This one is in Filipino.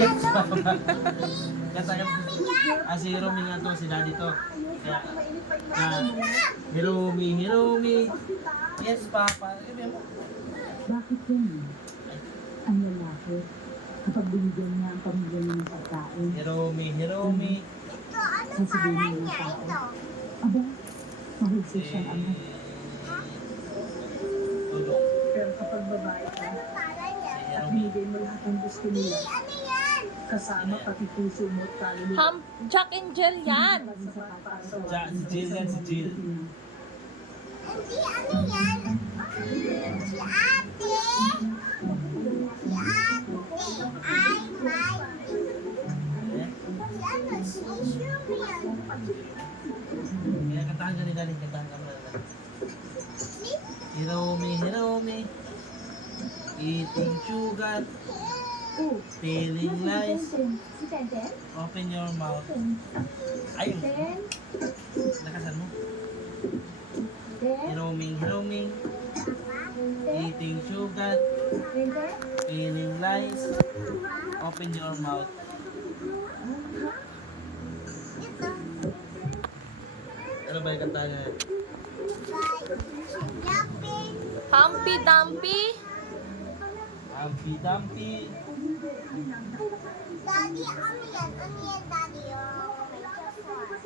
Yes, Papa. Kata yung, si Hiromi nga to, si Daddy to. Kaya, Hiromi. Yes, Papa. Bakit yan? Ang lalaki, kapag binigyan niya ang pamilya niya ng pagkain, Hiromi. sasabihin niya ng tao, aba, mahigsi siyang ama. Tulog. Pero kapag babae ka, at binigay mo lahat ng gusto nila, kasama pati puso mo at kaluluwa. Jack and Jill yan. Maging sapat para sa Si Jill yan, si Jill. Hindi, ano yan? Si ate. Si ate. Ay, my. Si ano, si Shumi yan. Kaya kantahan ka ni Daddy, kantahan ka mo na. Hiromi. Eating sugar. Feeling lies. Si Tenten? Open your mouth. Ayun. Lakasan mo. Hiromi. Eating sugar. Feeling lies. Open your mouth. Ano ba yung kanta niya? Yapping. Humpy Dumpy. Humpy Dumpy. Daddy, ano yan? Ano yan, Daddy? Oh, may phone.